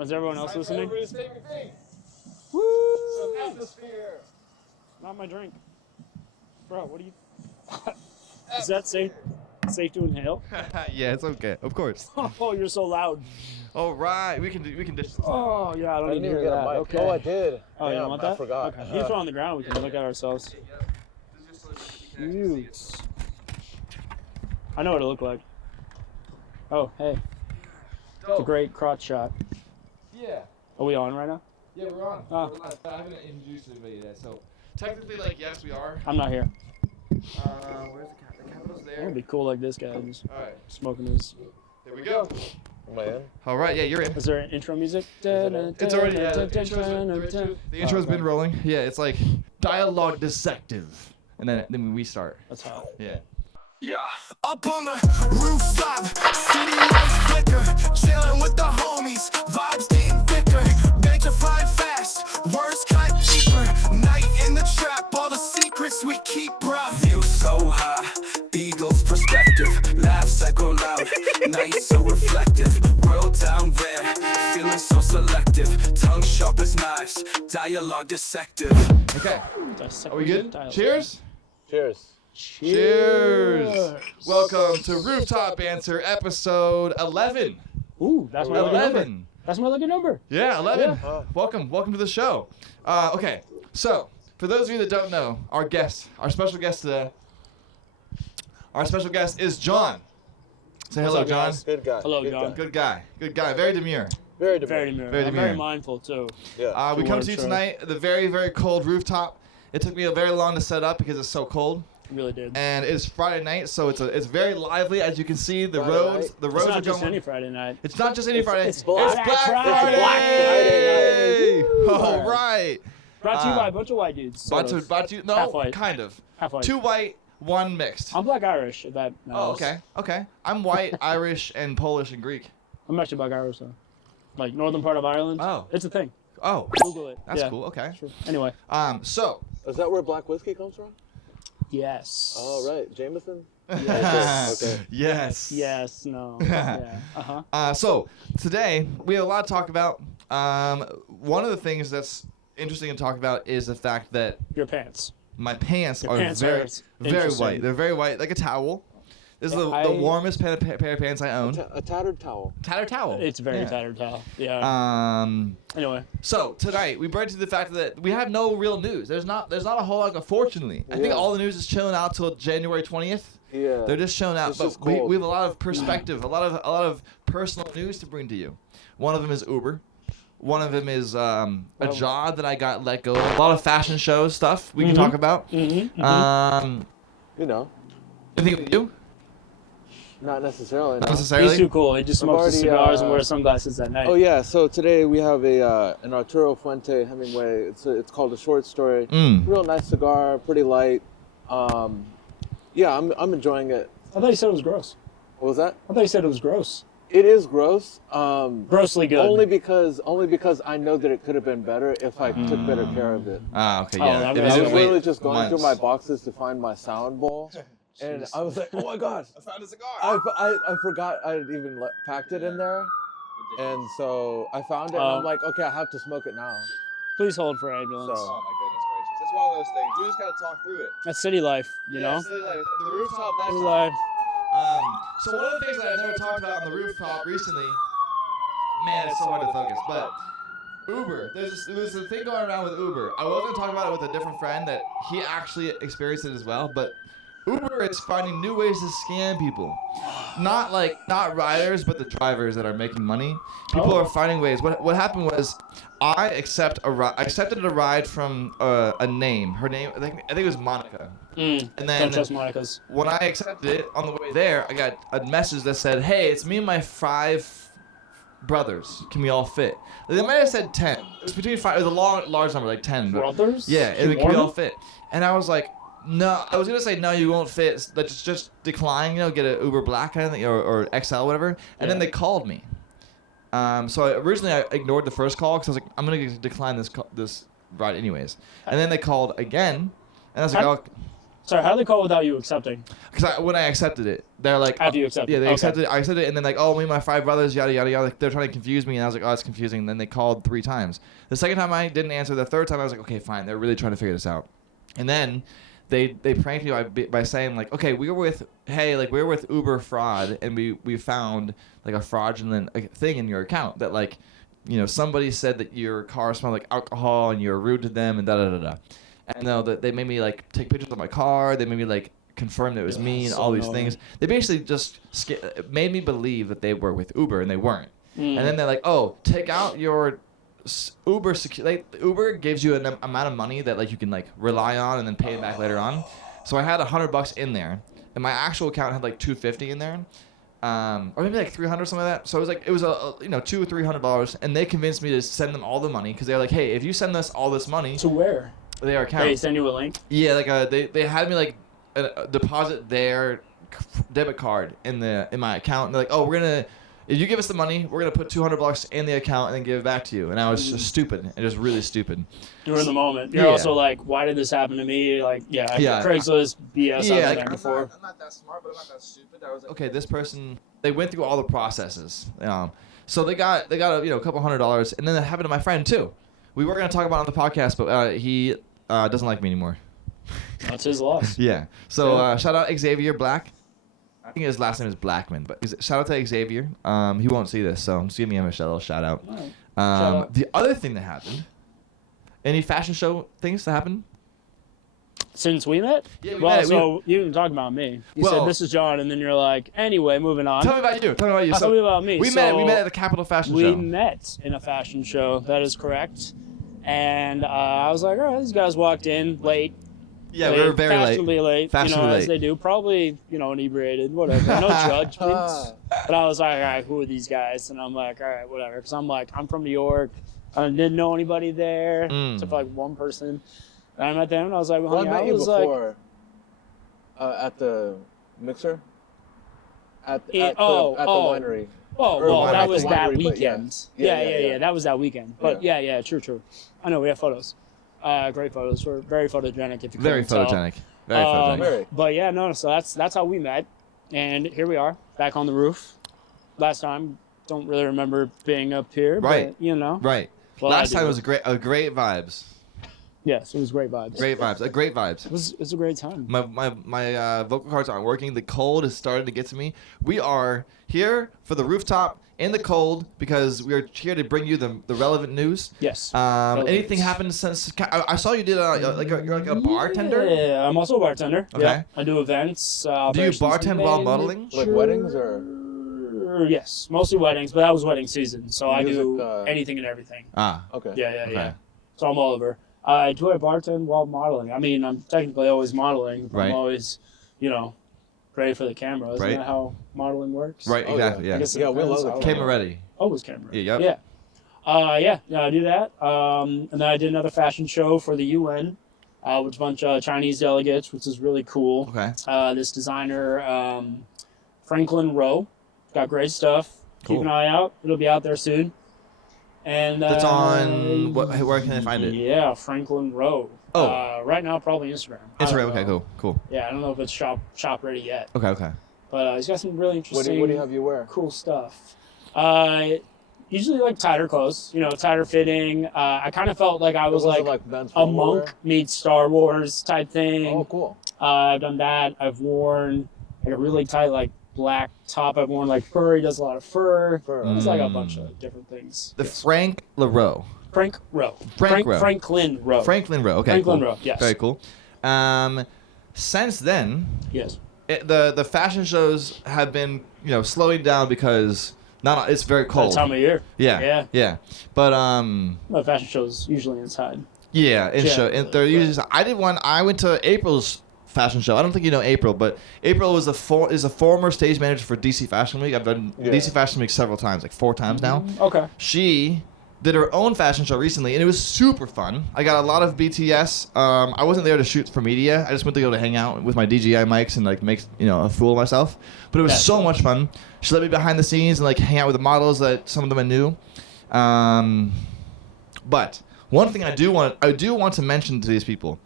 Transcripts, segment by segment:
Is everyone else listening? Everybody's favorite thing. Woo! Some atmosphere. Not my drink. Bro, what are you... Is that safe to inhale? Yeah, it's okay. Of course. Oh, you're so loud. All right, we can dish this. Oh, yeah, I don't didn't need to even hear get that. a mic. Okay. Oh, I did. Oh, you Damn, don't want I that? forgot. Okay. You can throw it on the ground. We can look at ourselves. Cute. I know what it looked like. Oh, hey. It's a great crotch shot. Yeah. Are we on right now? Yeah, we're on. Oh. We're live. I haven't introduced anybody yet, so technically, like, yes, we are. I'm not here. Where's the cap? The capital's I'm there. gonna be cool like this guy, just All right. smoking his... Here we go. Am I in? All right, yeah, you're in. Is there an intro music? It's already, yeah, the intro's been rolling. Yeah, it's like dialogue dissective. And then we start. That's hot. Yeah. Yeah. Up on the rooftop, city lights flicker, chilling with the homies, vibes getting thicker, banter flying fast, words cut deeper, night in the trap, all the secrets we keep, bruh. View so high, eagle's perspective, laughs echo loud, night so reflective, world down there, feeling so selective, tongue sharp as knives, dialogue dissective. Okay. Are we good? Cheers. Cheers. Cheers. Welcome to Rooftop Banter, episode 11. Ooh, that's my lucky number. 11. That's my lucky number. Yeah, 11. Yeah. Welcome to the show. Okay, so for those of you that don't know, our special guest today, is John. Say hello, up, John. guys? Good guy. Hello, Good John. guy. Good guy. Very demure. Very Very demure. demure. Very I'm demure. very mindful, too. Yeah. We come to you Intro. tonight at the very, very cold rooftop. It took me a very long to set up because it's so cold. It really did. And it's Friday night, so it's very lively. As you can see, the Friday roads night? the It's roads not are just going. any Friday night. It's not just any Friday. it's Black Friday. Friday. Black Friday night. All right. Brought to you by a bunch of white dudes. sort of. No, Half white. kind of. Half white. 2 white, 1 mixed. I'm Black Irish, if that Oh, matters. okay. I'm white, Irish, and Polish and Greek. I'm actually Black Irish, though. Like, northern part of Ireland. Oh. It's a thing. Oh, Google it. that's Yeah. cool. Okay. Sure. Anyway. So. Is that where black whiskey comes from? Yes. Oh, right. Jameson? Yes. Okay. Yes, no. Yeah. Uh-huh. So today we have a lot to talk about. One of the things that's interesting to talk about is the fact that Your pants. my pants Your are pants very, are very interesting. white. They're very white, like a towel. This is Yeah, the warmest pair of pants I own. A tattered towel. Tattered towel. It's a very Yeah. tattered towel. Yeah. Anyway. So tonight we bring to the fact that we have no real news. There's not a whole lot, unfortunately. I think Yeah. all the news is chilling out till January 20th. Yeah. They're just chilling out, It's but just we cold. have a lot of perspective, a lot of personal news to bring to you. One of them is Uber. One of them is a job that I got let go. A lot of fashion shows stuff we can talk about. Mm-hmm. You know, Anything with you? not necessarily. Not No. necessarily. He's too cool. He just I'm smokes his already, cigars and wears sunglasses at night. Oh yeah, so today we have an Arturo Fuente Hemingway. It's called A Short Story. Real nice cigar, pretty light. Yeah, I'm enjoying it. I thought you said it was gross. What was that? I thought you said it was gross. It is gross. Grossly good. Only because I know that it could have been better if I took better care of it. Okay, Oh, yeah. that If was- you I didn't was wait literally just going months. through my boxes to find my sound bowl, and I was like, oh my god, I found a cigar. I forgot I had even packed it in there, and so I found it, and I'm like, okay, I have to smoke it now. Please hold for ambulance. So- Oh my goodness gracious! It's one of those things. We just gotta talk through it. That's city life, you know? City life. The rooftop City lifestyle. life. So one of the things that I've never talked about on the rooftop recently, man, it's so hard to focus, but Uber. There's a thing going around with Uber. I was going to talk about it with a different friend that he actually experienced it as well, but Uber is finding new ways to scam people. Not riders, but the drivers that are making money. People are finding ways. What happened was I accepted a ride from a name. Her name, I think it was Monica. And then Don't trust Monica's. when I accepted it, on the way there, I got a message that said, "Hey, it's me and my 5 brothers. Can we all fit?" They might have said 10. It was between 5. It was a large number, like 10. Brothers? Yeah, You and can we all Mormon? fit? And I was like, no. I was gonna say no, you won't fit. Let's just decline. Get an Uber Black kind of thing, or XL, whatever. And then Yeah. they called me. So originally I ignored the first call because I was like, I'm gonna decline this ride anyways. And then they called again, and I was like, Sorry, how do they call without you accepting? Because when I accepted it, they're like, After you accepted yeah, they okay. accepted it. I accepted it, and then like, oh, me and my 5 brothers, yada yada yada. Like, they're trying to confuse me, and I was like, oh, it's confusing. And then they called 3 times. The second time I didn't answer. The third time I was like, okay, fine. They're really trying to figure this out. And then they pranked me by saying like, okay, we were with Uber fraud, and we found like a fraudulent thing in your account that like, somebody said that your car smelled like alcohol and you were rude to them and da da da da. And they made me like take pictures of my car. They made me like confirm that it was me and all these things. They basically just made me believe that they were with Uber and they weren't. And then they're like, oh, take out your Uber Uber gives you an amount of money that like you can like rely on and then pay it back later on. So I had $100 in there, and my actual account had like $250 in there. Or maybe like 300 or something like that. So it was a $200 or $300, and they convinced me to send them all the money because they're like, hey, if you send us all this money to where? Their account. They send you a link? Yeah, like they had me like deposit their debit card in my account. And they're like, oh, if you give us the money, we're gonna put $200 in the account and then give it back to you. And I was just stupid. It was really stupid. During the moment, you're also like, why did this happen to me? Like, Craigslist BS. Yeah, I've done before. I'm not that smart, but I'm not that stupid. I was like, okay, this person. They went through all the processes. So they got a couple $100, and then that happened to my friend too. We were gonna talk about it on the podcast, but he doesn't like me anymore. That's his loss. Yeah. So shout out Xavier Black. I think his last name is Blackman, but shout out to Xavier. He won't see this, so just give me a little shout out. All right. Shout out. The other thing that happened. Any fashion show things that happened? Since we met? Yeah, we well, met. So you didn't talk about me. You said, this is John, and then you're like, anyway, moving on. Tell me about you. Tell me about me. We met at the Capitol Fashion Show. We met in a fashion show. That is correct. And I was like, all right, these guys walked in late. Yeah, we were very fashionably late. Fashionably late. As they do. Probably, inebriated, whatever. No judgments. But I was like, all right, who are these guys? And I'm like, all right, whatever. Because I'm like, I'm from New York. I didn't know anybody there. Except for like one person. And I met them, and I was like, well, honey, I met you before, like... at the mixer? At the winery. Oh, well, that was that winery, weekend. Yeah, that was that weekend. But yeah, true. I know, we have photos. Great photos. We're very photogenic, if you Very photogenic. Very photogenic. But yeah, no, so that's how we met. And here we are, back on the roof. Last time, don't really remember being up here, right. But, Right. Well, Last time was a great vibes. Yes, it was great vibes. Great vibes. It was a great time. My vocal cords aren't working. The cold is starting to get to me. We are here for the rooftop in the cold because we are here to bring you the relevant news. Yes. Anything happened since I saw you did you're like a bartender? Yeah, I'm also a bartender. Okay. Yeah, I do events. Do you bartend while modeling? Like weddings or? Yes, mostly weddings, but that was wedding season, so I do anything and everything. Ah. Okay. Yeah. So I'm all over. I do bartend while modeling. I mean, I'm technically always modeling. Right. I'm always, ready for the camera. Isn't that how modeling works? Right, exactly, yeah. Yeah, we love it. Camera ready. Always camera ready. Yeah. Yeah. I do that. And then I did another fashion show for the UN with a bunch of Chinese delegates, which is really cool. Okay. This designer, Franklin Rowe, got great stuff. Cool. Keep an eye out. It'll be out there soon. And that's on where can I find it? Yeah, Franklin Rowe. Oh. Right now probably Instagram. Instagram. Okay, cool. Yeah, I don't know if it's shop ready yet. Okay. But he's got some really interesting. What do you have you wear? Cool stuff. Usually like tighter clothes, tighter fitting. I kind of felt like I was like a monk meets Star Wars type thing. Oh, cool. I've done that. I've worn like a really tight black top. I've worn fur. He does a lot of fur. It's like a bunch of different things. Franklin Rowe. Franklin Rowe. Okay. Franklin Rowe. Yes. Very cool. Since then, yes, the fashion shows have been slowing down because it's very cold. That time of year. Yeah. But the fashion shows usually inside. Yeah, and they're usually. I did one. I went to April's fashion show. I don't think you know April, but April is a former stage manager for DC Fashion Week. I've done DC Fashion Week several times, like 4 times now. Okay. She did her own fashion show recently, and it was super fun. I got a lot of BTS. I wasn't there to shoot for media. I just went to go to hang out with my DJI mics and make a fool of myself. But it was so much fun. She let me behind the scenes and hang out with the models that some of them I knew. But one thing I do want to mention to these people.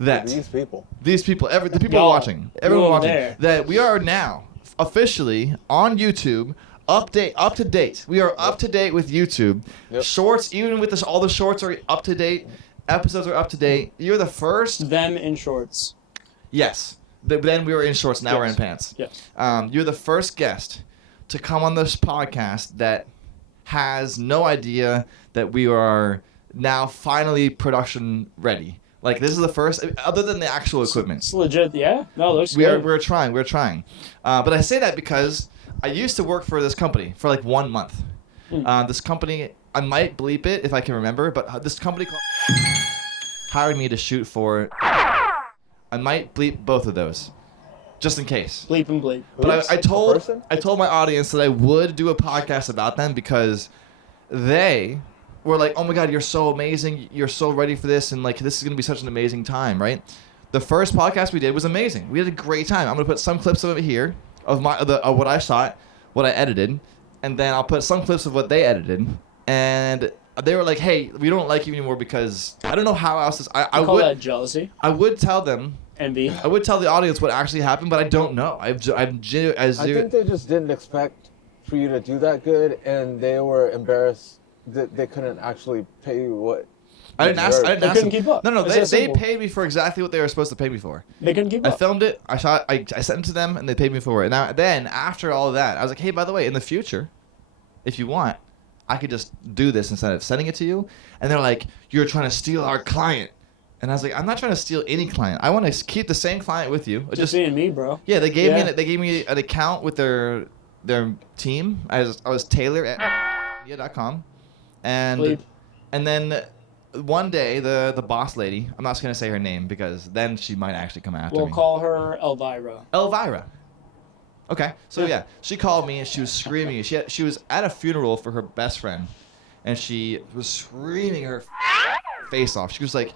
that These people, the people Y'all, watching, everyone watching, there. that we are now officially on YouTube. Up to date. We are up to date with YouTube. Yep. Shorts, even with this, all the shorts are up to date. Episodes are up to date. You're the first. Them in shorts. Yes. Then we were in shorts. Now we're in pants. Yes. You're the first guest to come on this podcast that has no idea that we are now finally production ready. Like, this is the first, other than the actual equipment. It's legit. Yeah. No, looks good. We're trying. But I say that because I used to work for this company for like 1 month. This company, I might bleep it if I can remember, but this company hired me to shoot for. I might bleep both of those, just in case. Bleep and bleep. But I told my audience that I would do a podcast about them because they were like, "Oh my God, you're so amazing! You're so ready for this, and like this is gonna be such an amazing time, right?" The first podcast we did was amazing. We had a great time. I'm gonna put some clips of it here. Of what I shot, what I edited, and then I'll put some clips of what they edited, and they were like, "Hey, we don't like you anymore because I don't know how else this." I call would that jealousy. I would tell them, Envy. I would tell the audience what actually happened, but I don't know. I think they just didn't expect for you to do that good, and they were embarrassed that they couldn't actually pay you what. I didn't ask. They couldn't keep up. No, It's they simple. paid me for exactly what they were supposed to pay me for. They couldn't keep I up. filmed it. I shot. I sent it to them, and they paid me for it. And then after all of that, I was like, "Hey, by the way, in the future, if you want, I could just do this instead of sending it to you." And they're like, "You're trying to steal our client." And I was like, "I'm not trying to steal any client. I want to keep the same client with you." Just being me, bro. Yeah, they gave me an account with their team. I was Taylor at media.com, and then. One day, the boss lady, I'm not going to say her name because then she might actually come after me. We'll call her Elvira. Elvira. Okay, so yeah, she called me and she was screaming. She was at a funeral for her best friend, and she was screaming her face off. She was like,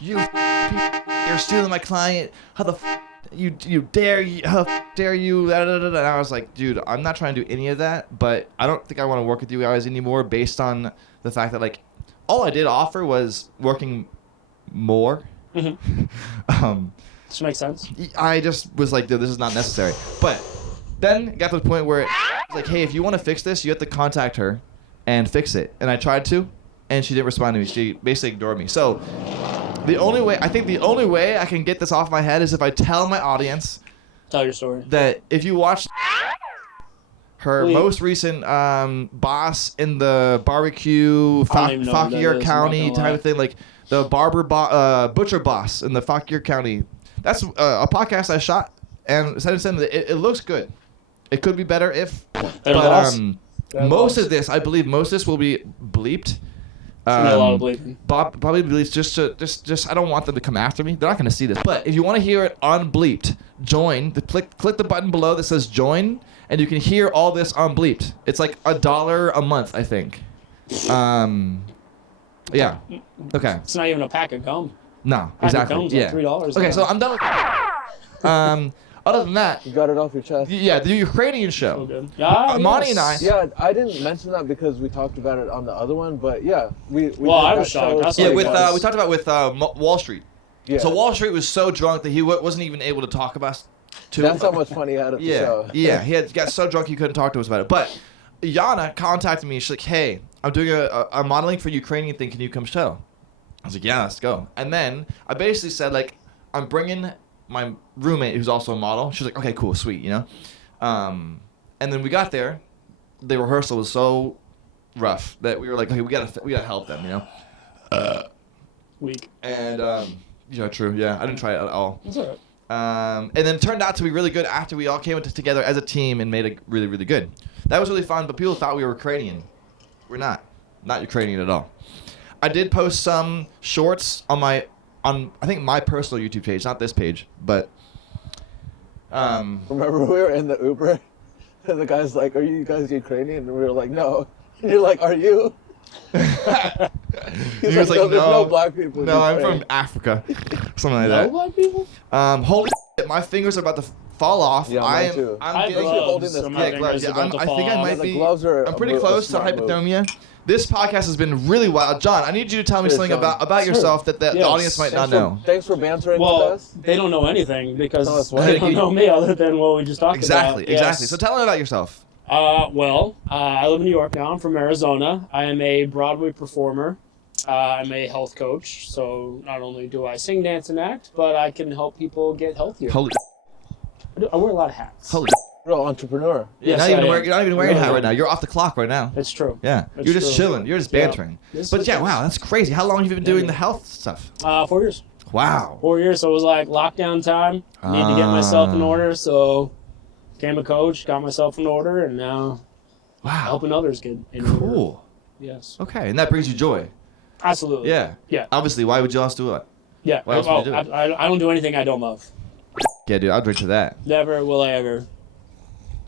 "You're stealing my client. How the you dare you? How dare you?" And I was like, "Dude, I'm not trying to do any of that, but I don't think I want to work with you guys anymore based on the fact that like." All I did offer was working more. Mm-hmm. This makes sense. I just was like, dude, this is not necessary. But then it got to the point where it was like, hey, if you want to fix this, you have to contact her and fix it. And I tried to, and she didn't respond to me. She basically ignored me. So the only way I can get this off my head is if I tell my audience. Tell your story. That if you watch her most recent boss in the barbecue Fauquier County type of thing, like the butcher boss in the Fauquier County. That's a podcast I shot and said it looks good. It could be better most of this, I believe, most of this will be bleeped. A lot of bleeping. Probably bleeps just I don't want them to come after me. They're not going to see this. But if you want to hear it unbleeped, click the button below that says join. And you can hear all this unbleeped. It's like $1 a month, I think. Yeah. Okay. It's not even a pack of gum. No, Pack exactly. of gum's Yeah. like $3. Okay, so I'm done with other than that. You got it off your chest. Yeah, the Ukrainian show. So good. Yeah, Monty and I. Yeah, I didn't mention that because we talked about it on the other one, but yeah, we Well, did I that was shocked. show. I saw Yeah, you with guys. we talked about with Wall Street. Yeah. So Wall Street was so drunk that he wasn't even able to talk about. That's how much fun he had at the show. Yeah, he got so drunk he couldn't talk to us about it. But Yana contacted me. She's like, "Hey, I'm doing a modeling for Ukrainian thing. Can you come show?" I was like, "Yeah, let's go." And then I basically said like, "I'm bringing my roommate who's also a model." She's like, "Okay, cool, sweet, you know." And then we got there. The rehearsal was so rough that we were like, "Okay, we gotta help them," you know. Weak. And yeah, true. Yeah, I didn't try it at all. That's all right. And then it turned out to be really good after we all came together as a team and made it really, really good. That was really fun, but people thought we were Ukrainian. We're not Ukrainian at all. I did post some shorts on I think my personal YouTube page, not this page, but Remember we were in the Uber and the guy's like, "Are you guys Ukrainian?" And we were like, "No." And you're like, "Are you?" he was like, "No, there's no black people in No, I'm Ukraine." from Africa. Something like No that. black people? Holy shit, my fingers are about to fall off. Yeah, mine too. I'm I getting gloves, holding this so kid. my fingers Yeah, are about to I fall think I off. might The be. gloves are I'm pretty a close to smart move. hypothermia. This podcast has been really wild. John, I need you to tell me something about Sure. yourself that the audience might not know. Thanks for bantering with Well, us. they don't know anything because Tell us what. they don't know me other than what we just talked Exactly, about. exactly. Yes. So tell them about yourself. I live in New York now. I'm from Arizona. I am a Broadway performer. I'm a health coach. So not only do I sing, dance, and act, but I can help people get healthier. Holy, I wear a lot of hats. holy. Real entrepreneur. Yes, you're not I am. even wearing a hat right now. You're off the clock right now. It's true. Yeah, It's you're just true. chilling. You're just Yeah. bantering. This But is- yeah, wow, that's crazy. How long have you been doing the health stuff? 4 years. Wow. 4 years. So it was like lockdown time. Need to get myself in order. So became a coach, got myself in order, and now Wow. helping others get in order. Cool. Yes. Okay, and that brings you joy. Absolutely. Yeah. Yeah. Obviously, why would you else do it? Yeah. Why else would you do it? I don't do anything I don't love. Yeah, dude, I'll drink to that. Never will I ever.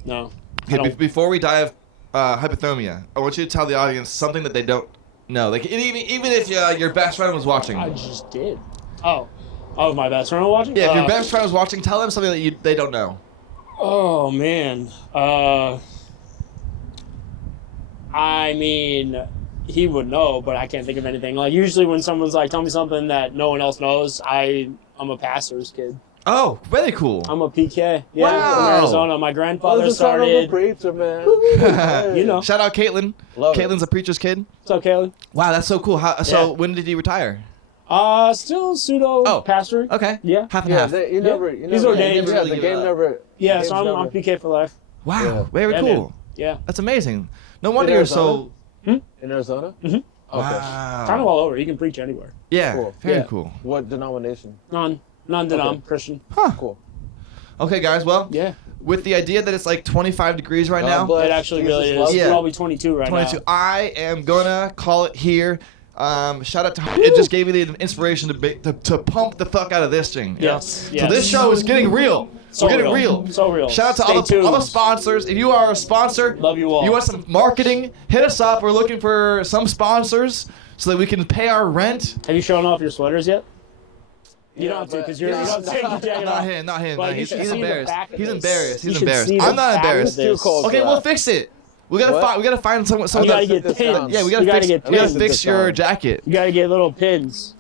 No. I Okay, don't- before we dive hypothermia, I want you to tell the audience something that they don't know. Like even if your best friend was watching. I just did. Oh, my best friend was watching? Yeah, if your best friend was watching, tell them something that they don't know. Oh, man. I mean, he would know, but I can't think of anything. Like, usually when someone's like, tell me something that no one else knows, I'm a pastor's kid. Oh, very cool. I'm a PK. Yeah, Wow. from Arizona. My grandfather That's the son of a started. preacher, man. You know. Shout out Caitlin. Love it. Caitlin's a preacher's kid. What's up, Kaylee? Wow, that's so cool. So Yeah. when did he retire? Still pseudo Oh. pastoring. Okay. Yeah. Half and Yeah, half. you never. You He's never, ordained. Yeah, Really the give game it up. never. Yeah, game's so I'm never- PK for life. Wow, Yeah. very Yeah, cool. man. Yeah. That's amazing. No wonder In you're Arizona? so. In Arizona? Mhm. Okay. Wow. Kind of all over. You can preach anywhere. Yeah, Cool. very Yeah. cool. What denomination? Non-denom Okay. Christian. Cool. Okay, guys. Well, Yeah. with the idea that it's like 25 degrees right God now, bless. It actually Jesus really is. loves Yeah. It's probably 22 right 22. now. I am gonna call it here. Shout out to it. Just gave me the inspiration to pump the fuck out of this thing. you know? Yes. So Yes. this show is getting real. So We're getting real. So real. Shout out to Stay all the tuned. sponsors. If you are a sponsor, Love you all. You want some marketing? Hit us up. We're looking for some sponsors so that we can pay our rent. Have you shown off your sweaters yet? You don't have to but- because you don't take your jacket Not off. him. Not him. But no, you he's should see the embarrassed. back of He's this. embarrassed. You He's should embarrassed. see the I'm not back of embarrassed. this. Too cold. Okay, for we'll that. fix it. We gotta What? find. We gotta find someone. You Someone gotta that, get Sit this down. pins. yeah, we You gotta gotta fix. get We gotta pins. fix your down. jacket. You gotta get little pins.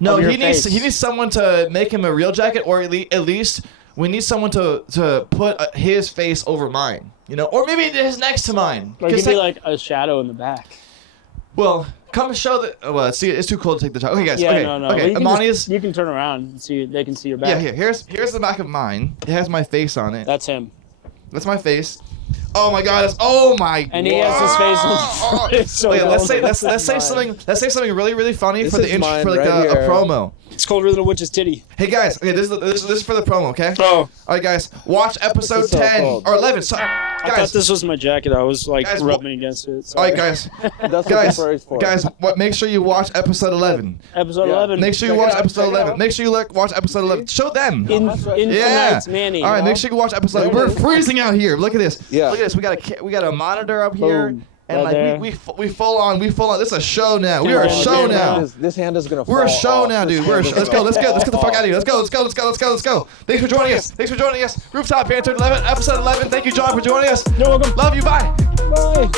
No, of your he needs face. someone to make him a real jacket, or at least we need someone to put his face over mine. You know, or maybe his next to mine. Or it 'Cause could be like- like a shadow in the back. well, come and show that. Well, see, it's too cold to take the jacket. Okay, guys. Yeah, okay, no. okay. But you can Amani just- is. You can turn around and see. They can see your back. Yeah, here's the back of mine. It has my face on it. That's him. That's my face. Oh my God! Oh my! And he has his face on the Oh. front. It's so Wait, let's cold. say something. Let's say something really funny This for the is mine for like right a here. promo. It's colder than a witch's titty. Hey guys, okay, this is for the promo, okay? Oh, All right, guys, watch episode This is so 10 cold. or 11. So, I thought guys, this was my jacket. I was like Guys, rubbing against it. all Sorry. right, guys, That's what guys, the furry's for. guys, make sure you watch episode 11. Episode Yeah. 11. Make sure you Check it watch out, episode check it 11. out. Make sure you watch episode 11. Show them. Infinite's Manny. All right, you know? make sure you watch episode. There it We're is. freezing out here. Look at this. Yeah. Look at this. We got a monitor up here, Boom. and Right like there. we full on. This is a show now. We are a Yeah, show yeah, now. This hand is gonna fall We're a show off. now, This dude. hand is Let's gonna go. fall Let's get the fuck off. out of here. Let's go. Thanks for joining us. Rooftop Banter 11, episode 11. Thank you, John, for joining us. You're welcome. Love you. Bye. Bye.